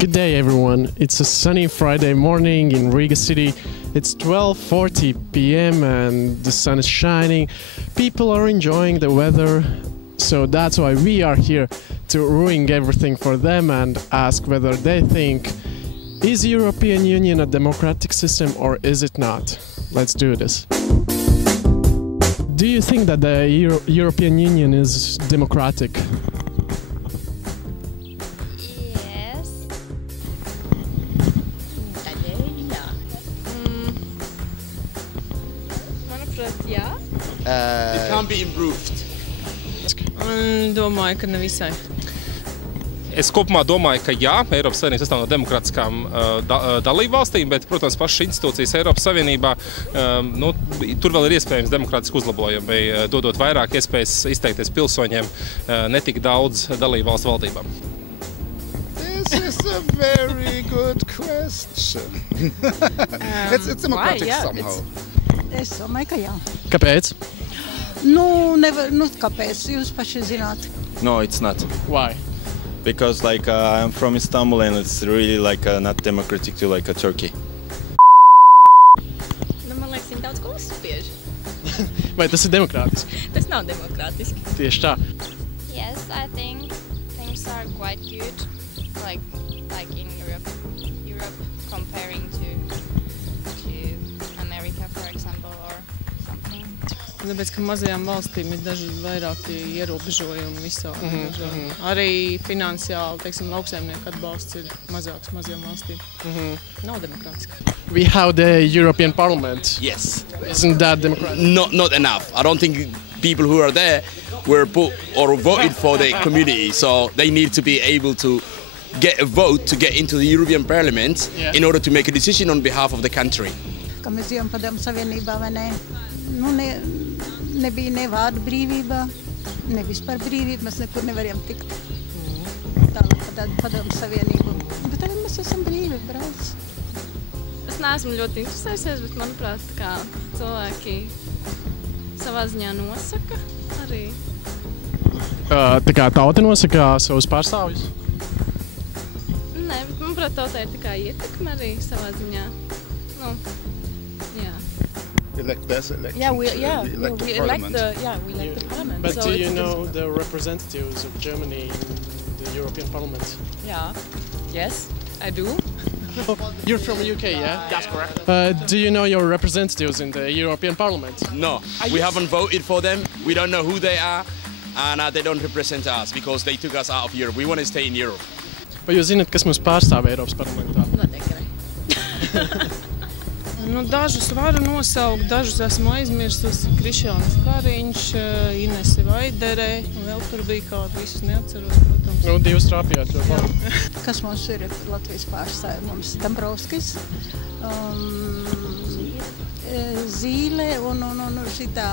Good day, everyone. It's a sunny Friday morning in Riga city. It's 12:40 p.m. and the sun is shining. People are enjoying the weather. So that's why we are here to ruin everything for them and ask whether they think, is European Union a democratic system or is it not? Let's do this. Do you think that the European Union is democratic? Yes. Manuprāt, jā. It can be improved. Domāju, ka ne visai. Es kopumā domāju, ka jā, Eiropas Savienība sastāv no demokrātiskām dalībvalstīm, bet, protams, pašas institūcijas Eiropas Savienībā, tur vēl ir iespējams demokrātiski uzlabojumi, dodot vairāk iespējas izteikties pilsoņiem, ne tik daudz dalībvalstu valdībām. This is a very good question. It's democratic somehow. Es domāju, ka jā. Kāpēc? Kāpēc? Jūs paši zināt. No, it's not. Why? Because I'm from Istanbul and it's really not democratic to Turkey. Man liekas, viņi daudz ko uzspiež. Vai tas ir demokrātiski? Tas nav demokrātiski. Tieši tā. Yes, I think things are quite good, like in Europe comparing to America, for example, or something. Tāpēc, ka mazajām valstīm ir daži vairāki ierobežojumi visādi. Arī finansiāli, teiksim, lauksaimnieku atbalsts ir mazāks mazajām valstīm. Nav demokrātiski. We have the European Parliament. Yes. Isn't that democratic? Not enough. I don't think people who are there were put or voted for the community, so they need to be able to get a vote to get into the European Parliament in order to make a decision on behalf of the country. Ka mēs ejam padomu savienībā, vai ne? Nebija ne vārdu brīvībā, ne vispār brīvība, mēs nekur nevarējām tikt. Tālāk pa tādu padomu savienību. Bet tagad mēs esam brīvi, brauc. Es neesmu ļoti interesējusies, bet, manuprāt, kā cilvēki savā ziņā nosaka arī. Tā kā tauta nosaka savus pārstāvjus? Nē, bet, manuprāt, tautā ir tikai ietekme arī savā ziņā. Jā. Elect best election. Yeah, we elect parliament. the parliament. But so do you know the representatives of Germany in the European Parliament? Jā. Yes, I do. You're from UK, yeah? That's correct. Do you know your representatives in the European Parliament? No, we haven't voted for them. We don't know who they are, and they don't represent us because they took us out of Europe. We want to stay in Europe. Vai jūs zināt, kas mums pārstāv Eiropas parlamentā? Noteikti. Dažus varu nosaukt, dažus esmu aizmirsusi. Krišjāns Kariņš, Inese Vaiderē, un vēl tur bija kādu, visus neatceros, protams. Divus trāpījāt ļoti labi. Kas mums ir Latvijas pārstāvi? Mums Dombrovskis, Zīle un šitā,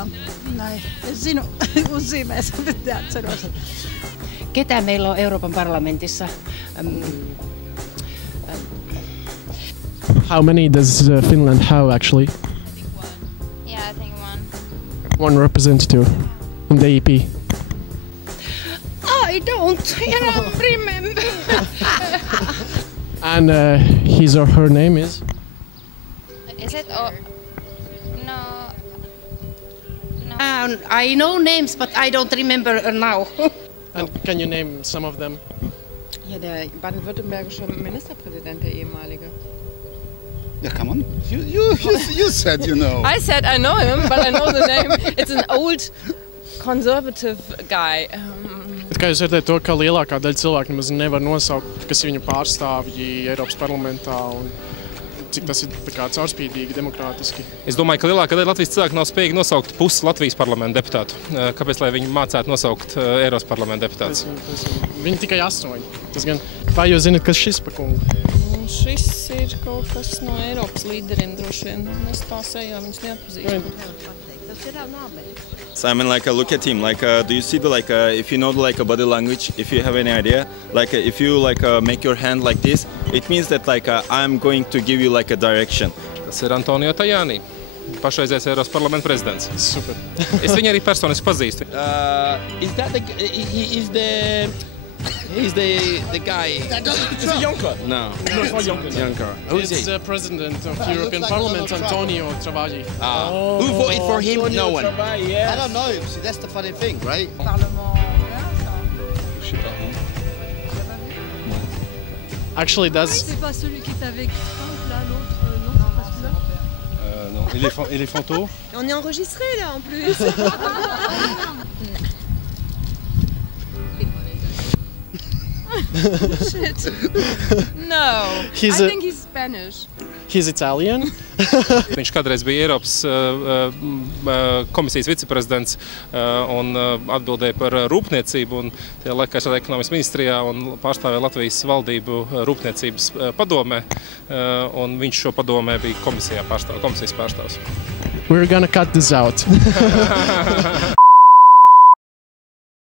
es zinu, uzzīmēs, bet neatceros. Ketä meillä on Euroopan parlamentissa? How many does Finland have, actually? I think one. One representative in the EP. I don't remember. And his or her name is? Is it? No. I know names, but I don't remember now. And can you name some of them? Ja, der baden-württembergische Ministerpräsident, der ehemalige. Yeah, come on. You said you know. I said I know him, but I know the name. It's an old conservative guy. Kā jūs vērtējat to, ka lielākā daļa cilvēku nemaz nevar nosaukt, kas ir viņu pārstāvji Eiropas parlamentā un cik tas ir caurspīdīgi, demokrātiski? Es domāju, ka lielākā daļa Latvijas cilvēku nav spējīgi nosaukt pusi Latvijas parlamenta deputātu. Kāpēc, lai viņi mācētu nosaukt Eiropas parlamenta deputātus? Viņi tikai 8. Tas gan, vai jūs zināt, kas šis pa kungu? Šis ir kaut kas no Eiropas līderiem droši vien. Es tā sejā viņus neatpazīstu. So I mean, look at him. Do you see if you know the body language, if you have any idea, if you make your hand like this, it means that I'm going to give you a direction. Tas ir Antonio Tajani, pašreizējais Eiropas parlamenta prezidents. Super. Es viņu arī personiski pazīstu. Is that the He's the guy. Is it Juncker? No. No, it's not Juncker. Juncker. Who is It's he? the president of European Parliament, Antonio Travagli. Who voted for him? No one. Yeah. I don't know. See, that's the funny thing, right? Actually, that's C'est pas celui qui est avec Trump, là, l'autre, non, c'est pas celui-là. Non, éléphanto. On est enregistré là en plus. Shit. No. He's I a- think he's Spanish. he's Italian. Viņš kādreiz bija Eiropas komisijas viceprezidents un atbildēja par rūpniecību. Un tajā laikā strādāja ekonomikas ministrijā un pārstāvēja Latvijas valdību rūpniecības padomē. Un viņš šo padomē bija komisijas pārstāvs. We're gonna cut this out.